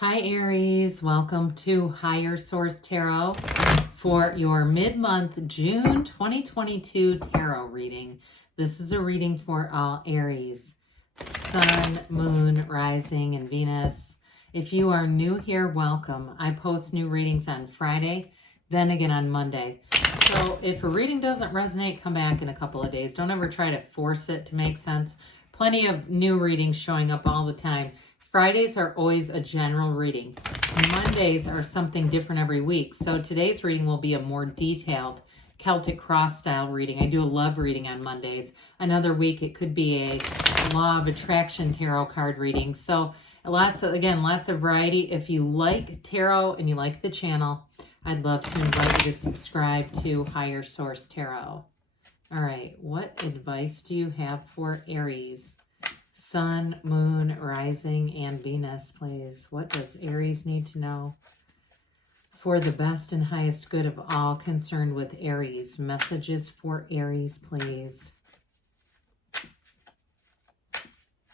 Hi Aries, welcome to Higher Source Tarot for your mid-month June 2022 tarot reading. This is a reading for all Aries, Sun, Moon, Rising, and Venus. If you are new here, welcome. I post new readings on Friday, then again on Monday. So if a reading doesn't resonate, come back in a couple of days. Don't ever try to force it to make sense. Plenty of new readings showing up all the time. Fridays are always a general reading. Mondays are something different every week. So today's reading will be a more detailed Celtic cross style reading. I do a love reading on Mondays. Another week it could be a law of attraction tarot card reading. So lots of variety. If you like tarot and you like the channel, I'd love to invite you to subscribe to Higher Source Tarot. All right, what advice do you have for Aries? Sun, Moon, Rising, and Venus, please. What does Aries need to know for the best and highest good of all concerned with Aries? Messages for Aries, please.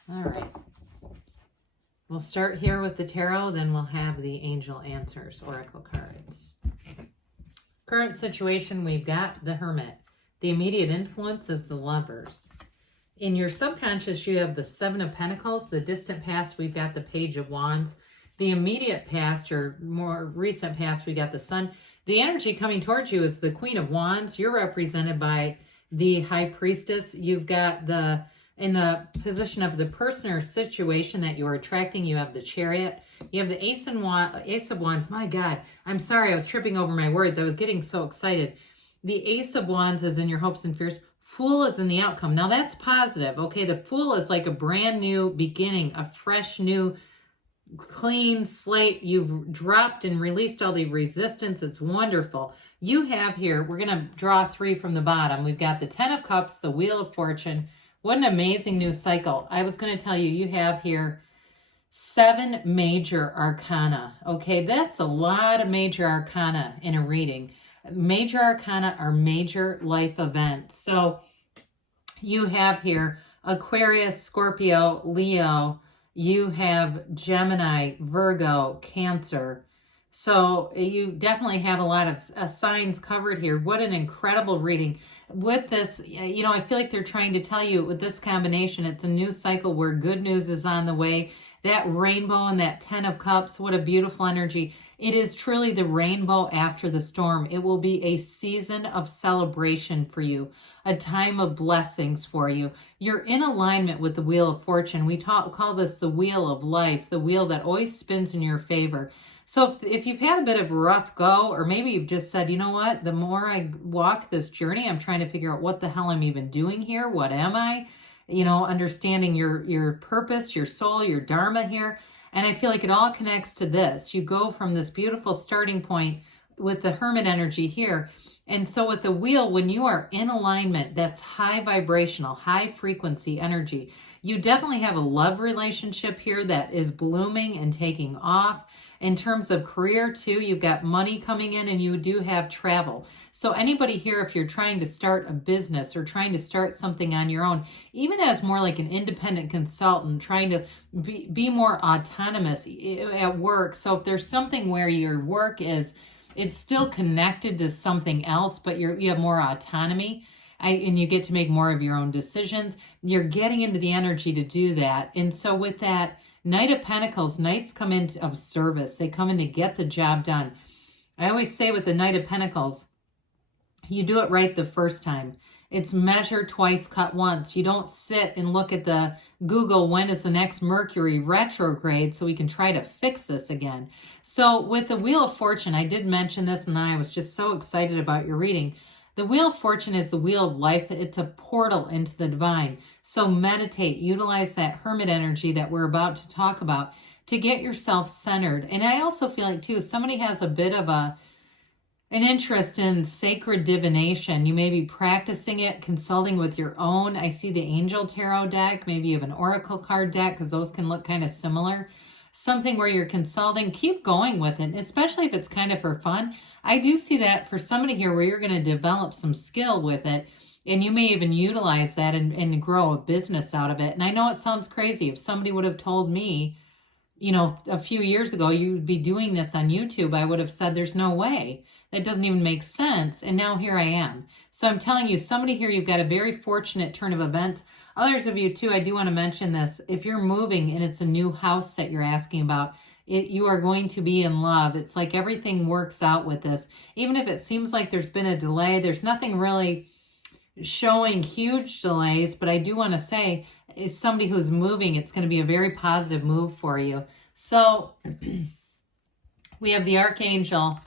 All right. We'll start here with the tarot, then we'll have the angel answers, oracle cards. Current situation, we've got the Hermit. The immediate influence is the Lovers. In your subconscious, you have the Seven of Pentacles. The distant past, we've got the Page of Wands. The immediate past, or more recent past, we got the Sun. The energy coming towards you is the Queen of Wands. You're represented by the High Priestess. You've got in the position of the person or situation that you're attracting, you have the Chariot. You have the Ace of Wands. My God, I'm sorry, I was tripping over my words. I was getting so excited. The Ace of Wands is in your hopes and fears. Fool is in the outcome. Now that's positive, okay? The Fool is like a brand new beginning, a fresh new clean slate. You've dropped and released all the resistance. It's wonderful. You have here, we're going to draw three from the bottom. We've got the Ten of Cups, the Wheel of Fortune. What an amazing new cycle. I was going to tell you, you have here 7 Major Arcana, okay? That's a lot of Major Arcana in a reading. Major Arcana are major life events. So you have here Aquarius, Scorpio, Leo. You have Gemini, Virgo, Cancer. So you definitely have a lot of signs covered here. What an incredible reading. With this, I feel like they're trying to tell you with this combination, it's a new cycle where good news is on the way. That rainbow and that 10 of Cups, what a beautiful energy. It is truly the rainbow after the storm. It will be a season of celebration for you, a time of blessings for you. You're in alignment with the Wheel of Fortune. We call this the Wheel of Life, the wheel that always spins in your favor. So if you've had a bit of a rough go, or maybe you've just said, you know what, the more I walk this journey, I'm trying to figure out what the hell I'm even doing here. What am I? Understanding your purpose, your soul, your dharma here. And I feel like it all connects to this. You go from this beautiful starting point with the Hermit energy here. And so with the wheel, when you are in alignment, that's high vibrational, high frequency energy. You definitely have a love relationship here that is blooming and taking off. In terms of career too, you've got money coming in and you do have travel. So anybody here, if you're trying to start a business or trying to start something on your own, even as more like an independent consultant, trying to be more autonomous at work. So if there's something where your work it's still connected to something else, but you have more autonomy and you get to make more of your own decisions, you're getting into the energy to do that. And so with that, Knight of Pentacles, Knights come in of service. They come in to get the job done. I always say with the Knight of Pentacles, you do it right the first time. It's measure twice, cut once. You don't sit and look at the Google, when is the next Mercury retrograde so we can try to fix this again. So with the Wheel of Fortune, I did mention this and then I was just so excited about your reading. The Wheel of Fortune is the wheel of life. It's a portal into the divine. So meditate, utilize that Hermit energy that we're about to talk about to get yourself centered. And I also feel like too, somebody has a bit of an interest in sacred divination. You may be practicing it, consulting with your own. I see the Angel Tarot deck. Maybe you have an Oracle card deck because those can look kind of similar. Something where you're consulting, keep going with it, especially if it's kind of for fun. I do see that for somebody here where you're going to develop some skill with it, and you may even utilize that and grow a business out of it. And I know it sounds crazy. If somebody would have told me you know, a few years ago, you'd be doing this on YouTube, I would have said, there's no way. That doesn't even make sense. And now here I am. So I'm telling you, somebody here, you've got a very fortunate turn of events. Others of you too, I do want to mention this. If you're moving and it's a new house that you're asking about, you are going to be in love. It's like everything works out with this. Even if it seems like there's been a delay, there's nothing really showing huge delays, but I do want to say it's somebody who's moving. It's going to be a very positive move for you. So we have the Archangel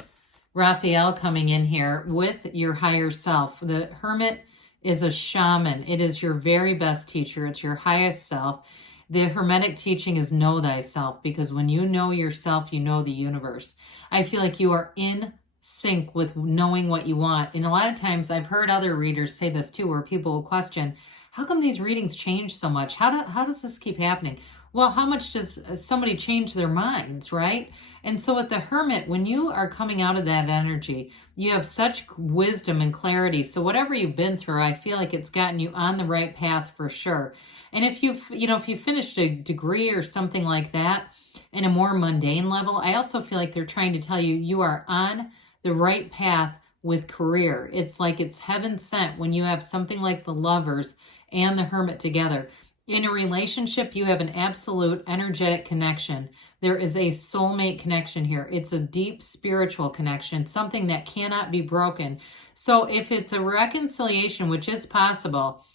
Raphael coming in here with your higher self. The Hermit is a shaman. It is your very best teacher. It's your highest self. The Hermetic teaching is know thyself, because when you know yourself, you know the universe. I feel like you are in sync with knowing what you want. And a lot of times I've heard other readers say this too, where people will question, how come these readings change so much? How does this keep happening? Well, how much does somebody change their minds, right? And so with the Hermit, when you are coming out of that energy, you have such wisdom and clarity. So whatever you've been through, I feel like it's gotten you on the right path for sure. And if you finished a degree or something like that in a more mundane level, I also feel like they're trying to tell you, you are on the right path with career. It's like it's heaven sent when you have something like the Lovers and the Hermit together. In a relationship, you have an absolute energetic connection. There is a soulmate connection here. It's a deep spiritual connection, something that cannot be broken. So if it's a reconciliation, which is possible,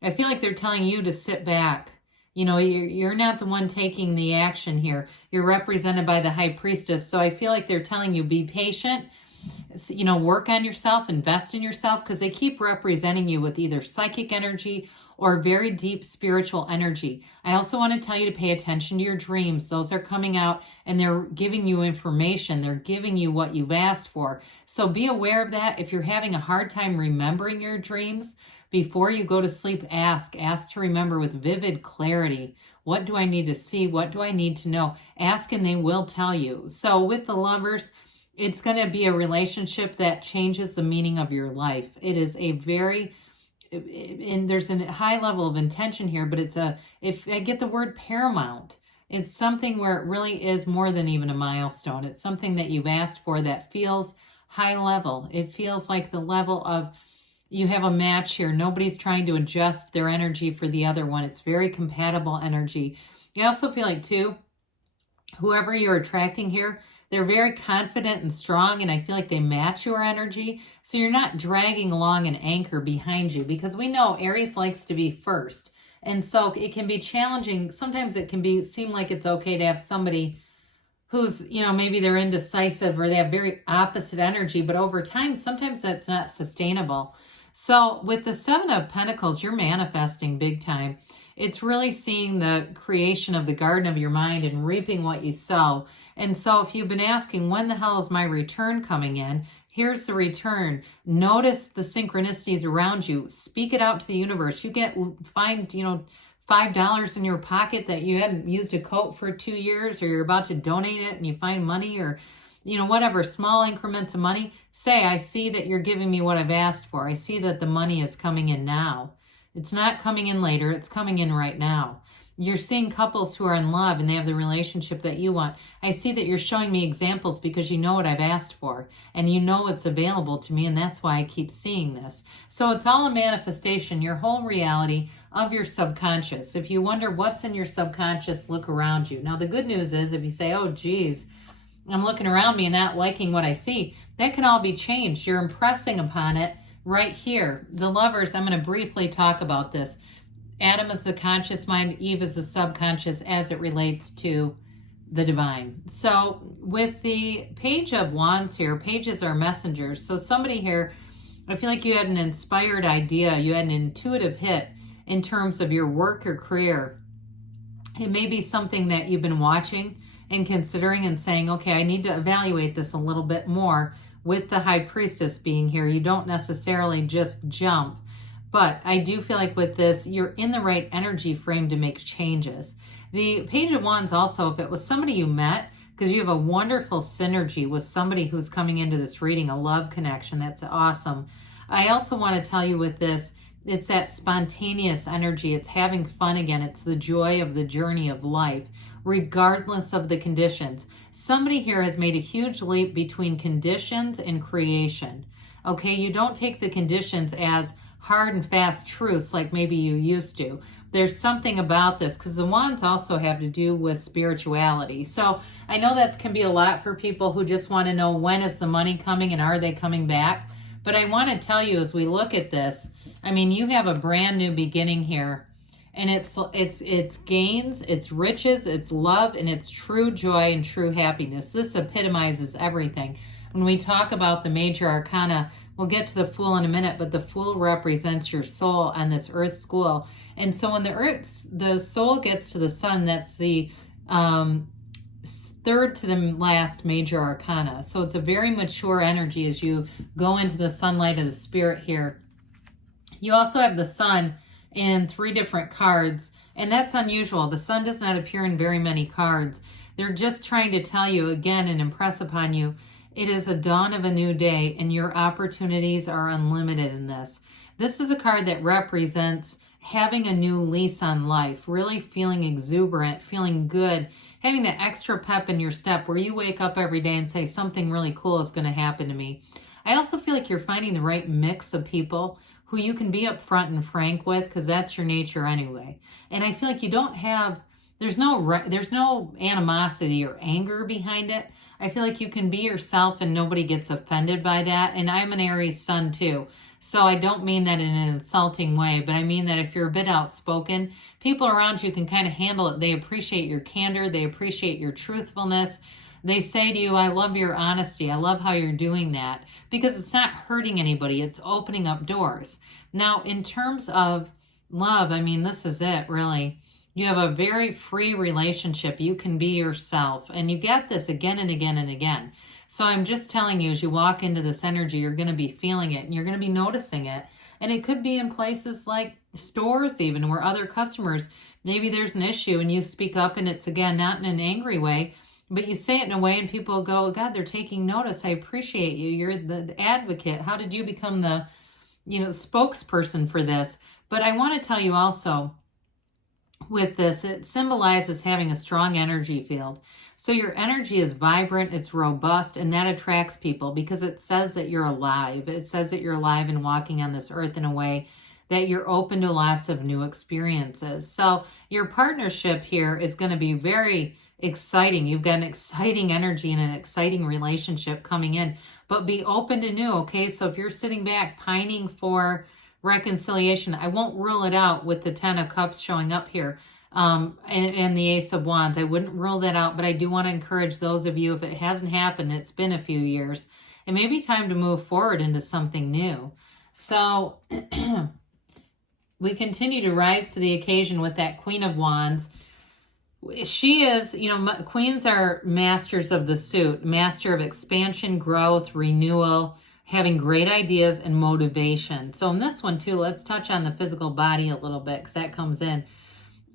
I feel like they're telling you to sit back. You know, you're not the one taking the action here. You're represented by the High Priestess. So I feel like they're telling you, be patient, you know, work on yourself, invest in yourself, because they keep representing you with either psychic energy or very deep spiritual energy. I also want to tell you to pay attention to your dreams. Those are coming out and they're giving you information. They're giving you what you've asked for. So be aware of that. If you're having a hard time remembering your dreams, before you go to sleep, ask to remember with vivid clarity. What do I need to see? What do I need to know? Ask and they will tell you. So with the Lovers, it's going to be a relationship that changes the meaning of your life. It is a very, and there's a high level of intention here, but if I get the word paramount, it's something where it really is more than even a milestone. It's something that you've asked for that feels high level. It feels like the level of, you have a match here. Nobody's trying to adjust their energy for the other one. It's very compatible energy. I also feel like too, whoever you're attracting here, they're very confident and strong, and I feel like they match your energy. So you're not dragging along an anchor behind you, because we know Aries likes to be first. And so it can be challenging. Sometimes it can seem like it's okay to have somebody who's, you know, maybe they're indecisive or they have very opposite energy, but over time, sometimes that's not sustainable. So with the Seven of Pentacles, you're manifesting big time. It's really seeing the creation of the garden of your mind and reaping what you sow. And so if you've been asking, when the hell is my return coming in? Here's the return. Notice the synchronicities around you. Speak it out to the universe. You find, you know, $5 in your pocket that you hadn't used a coat for 2 years, or you're about to donate it and you find money, or, you know, whatever, small increments of money. Say, I see that you're giving me what I've asked for. I see that the money is coming in now. It's not coming in later. It's coming in right now. You're seeing couples who are in love and they have the relationship that you want. I see that you're showing me examples because you know what I've asked for and you know it's available to me, and that's why I keep seeing this. So it's all a manifestation, your whole reality of your subconscious. If you wonder what's in your subconscious, look around you. Now, the good news is if you say, oh, geez, I'm looking around me and not liking what I see, that can all be changed. You're impressing upon it right here. The Lovers, I'm going to briefly talk about this. Adam is the conscious mind, Eve is the subconscious as it relates to the divine. So with the Page of Wands here, pages are messengers. So somebody here, I feel like you had an inspired idea, you had an intuitive hit in terms of your work or career. It may be something that you've been watching and considering and saying, okay, I need to evaluate this a little bit more. With the High Priestess being here, you don't necessarily just jump. But I do feel like with this, you're in the right energy frame to make changes. The Page of Wands also, if it was somebody you met, because you have a wonderful synergy with somebody who's coming into this reading, a love connection, that's awesome. I also want to tell you with this, it's that spontaneous energy. It's having fun again. It's the joy of the journey of life. regardless of the conditions. Somebody here has made a huge leap between conditions and creation. Okay, you don't take the conditions as hard and fast truths like maybe you used to. There's something about this, because the wands also have to do with spirituality. So I know that can be a lot for people who just want to know, when is the money coming and are they coming back? But I want to tell you, as we look at this, I mean, you have a brand new beginning here. And it's gains, it's riches, it's love, and it's true joy and true happiness. This epitomizes everything. When we talk about the Major Arcana, we'll get to the Fool in a minute, but the Fool represents your soul on this Earth school. And so when the soul gets to the Sun, that's the third to the last Major Arcana. So it's a very mature energy as you go into the sunlight of the spirit here. You also have the Sun in 3 different cards, and that's unusual. The Sun does not appear in very many cards. They're just trying to tell you again and impress upon you, it is a dawn of a new day, and your opportunities are unlimited in this. This is a card that represents having a new lease on life, really feeling exuberant, feeling good, having that extra pep in your step where you wake up every day and say, something really cool is going to happen to me. I also feel like you're finding the right mix of people who you can be upfront and frank with, because that's your nature anyway. And I feel like you don't have, there's no animosity or anger behind it. I feel like you can be yourself and nobody gets offended by that. And I'm an Aries sun too. So I don't mean that in an insulting way, but I mean that if you're a bit outspoken, people around you can kind of handle it. They appreciate your candor. They appreciate your truthfulness. They say to you, I love your honesty. I love how you're doing that, because it's not hurting anybody. It's opening up doors. Now, in terms of love, I mean, this is it, really. You have a very free relationship. You can be yourself, and you get this again and again and again. So I'm just telling you, as you walk into this energy, you're going to be feeling it, and you're going to be noticing it. And it could be in places like stores even, where other customers, maybe there's an issue and you speak up, and it's, again, not in an angry way, but you say it in a way and people go, oh, God, they're taking notice. I appreciate you. You're the advocate. How did you become the, spokesperson for this? But I want to tell you also, with this, it symbolizes having a strong energy field. So your energy is vibrant, it's robust, and that attracts people because it says that you're alive. It says that you're alive and walking on this earth in a way that you're open to lots of new experiences. So your partnership here is going to be very exciting. You've got an exciting energy and an exciting relationship coming in, but be open to new, okay? So if you're sitting back pining for reconciliation, I won't rule it out with the 10 of Cups showing up here and the Ace of Wands. I wouldn't rule that out, but I do want to encourage those of you, if it hasn't happened, it's been a few years, it may be time to move forward into something new. So we continue to rise to the occasion with that Queen of Wands. She is, queens are masters of the suit, master of expansion, growth, renewal, having great ideas and motivation. So in this one too, let's touch on the physical body a little bit, because that comes in.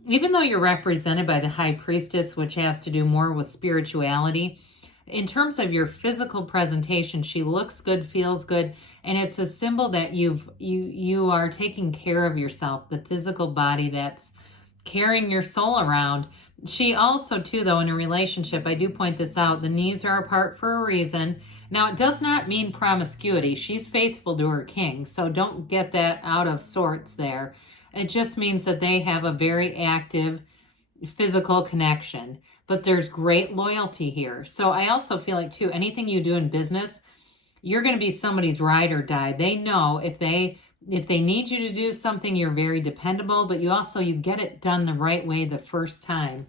Even though you're represented by the High Priestess, which has to do more with spirituality, in terms of your physical presentation, she looks good, feels good, and it's a symbol that you are taking care of yourself, the physical body that's carrying your soul around. She also, too, though, in a relationship, I do point this out, the knees are apart for a reason. Now, it does not mean promiscuity. She's faithful to her king, so don't get that out of sorts there. It just means that they have a very active physical connection, but there's great loyalty here. So I also feel like, too, anything you do in business, you're going to be somebody's ride or die. They know if they need you to do something, you're very dependable, but you get it done the right way the first time.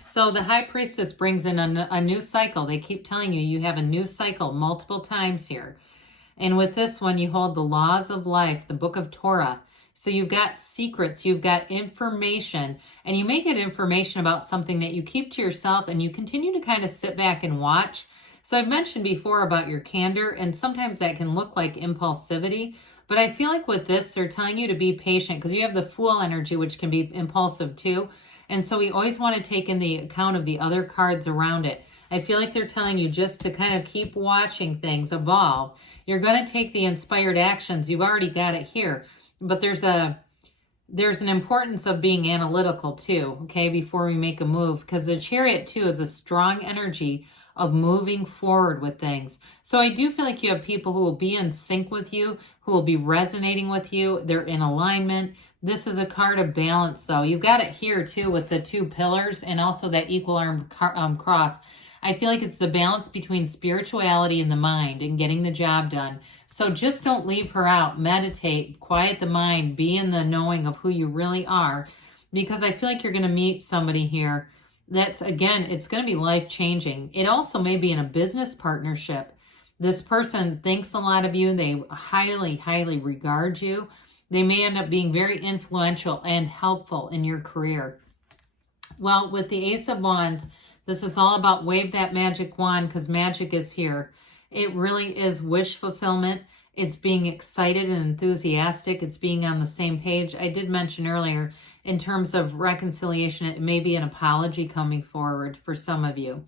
So the High Priestess brings in a new cycle. They keep telling you have a new cycle multiple times here. And with this one, you hold the laws of life, the book of Torah. So you've got secrets, you've got information, and you may get information about something that you keep to yourself, and you continue to kind of sit back and watch. So I've mentioned before about your candor, and sometimes that can look like impulsivity, but I feel like with this, they're telling you to be patient, because you have the Fool energy, which can be impulsive too. And so we always want to take in the account of the other cards around it. I feel like they're telling you just to kind of keep watching things evolve. You're going to take the inspired actions. You've already got it here, but there's a there's an importance of being analytical too, okay, before we make a move, because the Chariot too is a strong energy of moving forward with things. So I do feel like you have people who will be in sync with you, who will be resonating with you. They're in alignment. This is a card of balance, though. You've got it here too with the two pillars and also that equal arm cross. I feel like it's the balance between spirituality and the mind and getting the job done. So just don't leave her out. Meditate, quiet the mind, be in the knowing of who you really are, because I feel like you're going to meet somebody here that's, again, it's going to be life-changing. It also may be in a business partnership. This person thinks a lot of you. They highly, highly regard you. They may end up being very influential and helpful in your career. Well, with the Ace of Wands, this is all about wave that magic wand, because magic is here. It really is wish fulfillment. It's being excited and enthusiastic. It's being on the same page. I did mention earlier, in terms of reconciliation, it may be an apology coming forward for some of you.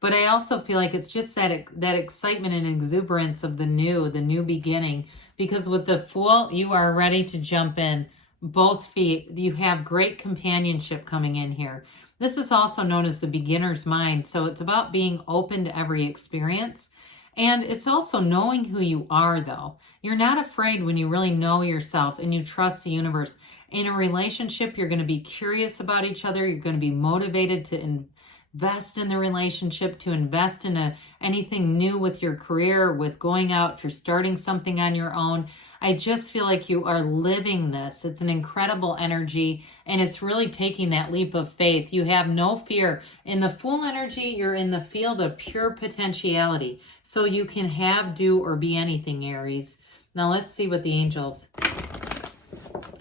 But I also feel like it's just that excitement and exuberance of the new beginning. Because with the Fool, you are ready to jump in. Both feet, you have great companionship coming in here. This is also known as the beginner's mind. So it's about being open to every experience. And it's also knowing who you are, though. You're not afraid when you really know yourself and you trust the universe. In a relationship, you're going to be curious about each other. You're going to be motivated to invest in the relationship, to invest in anything new with your career, with going out, if you're starting something on your own. I just feel like you are living this. It's an incredible energy, and it's really taking that leap of faith. You have no fear. In the Fool energy, you're in the field of pure potentiality. So you can have, do, or be anything, Aries. Now let's see what the angels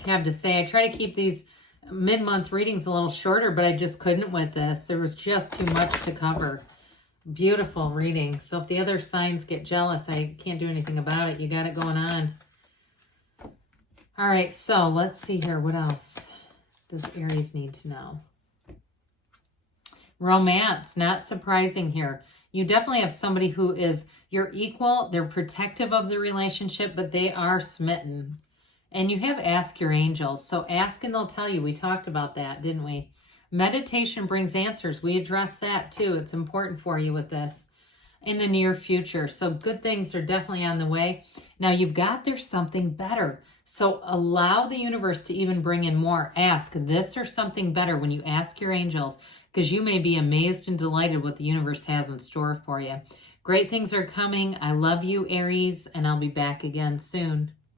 have to say. I try to keep these mid-month readings a little shorter, but I just couldn't with this. There was just too much to cover. Beautiful reading. So if the other signs get jealous, I can't do anything about it. You got it going on. All right, so let's see here. What else does Aries need to know? Romance, not surprising here. You definitely have somebody who is your equal. They're protective of the relationship, but they are smitten. And you have ask your angels. So ask and they'll tell you. We talked about that, didn't we? Meditation brings answers. We addressed that too. It's important for you with this in the near future. So good things are definitely on the way. Now you've got there's something better. So allow the universe to even bring in more. Ask this or something better when you ask your angels, because you may be amazed and delighted what the universe has in store for you. Great things are coming. I love you, Aries, and I'll be back again soon.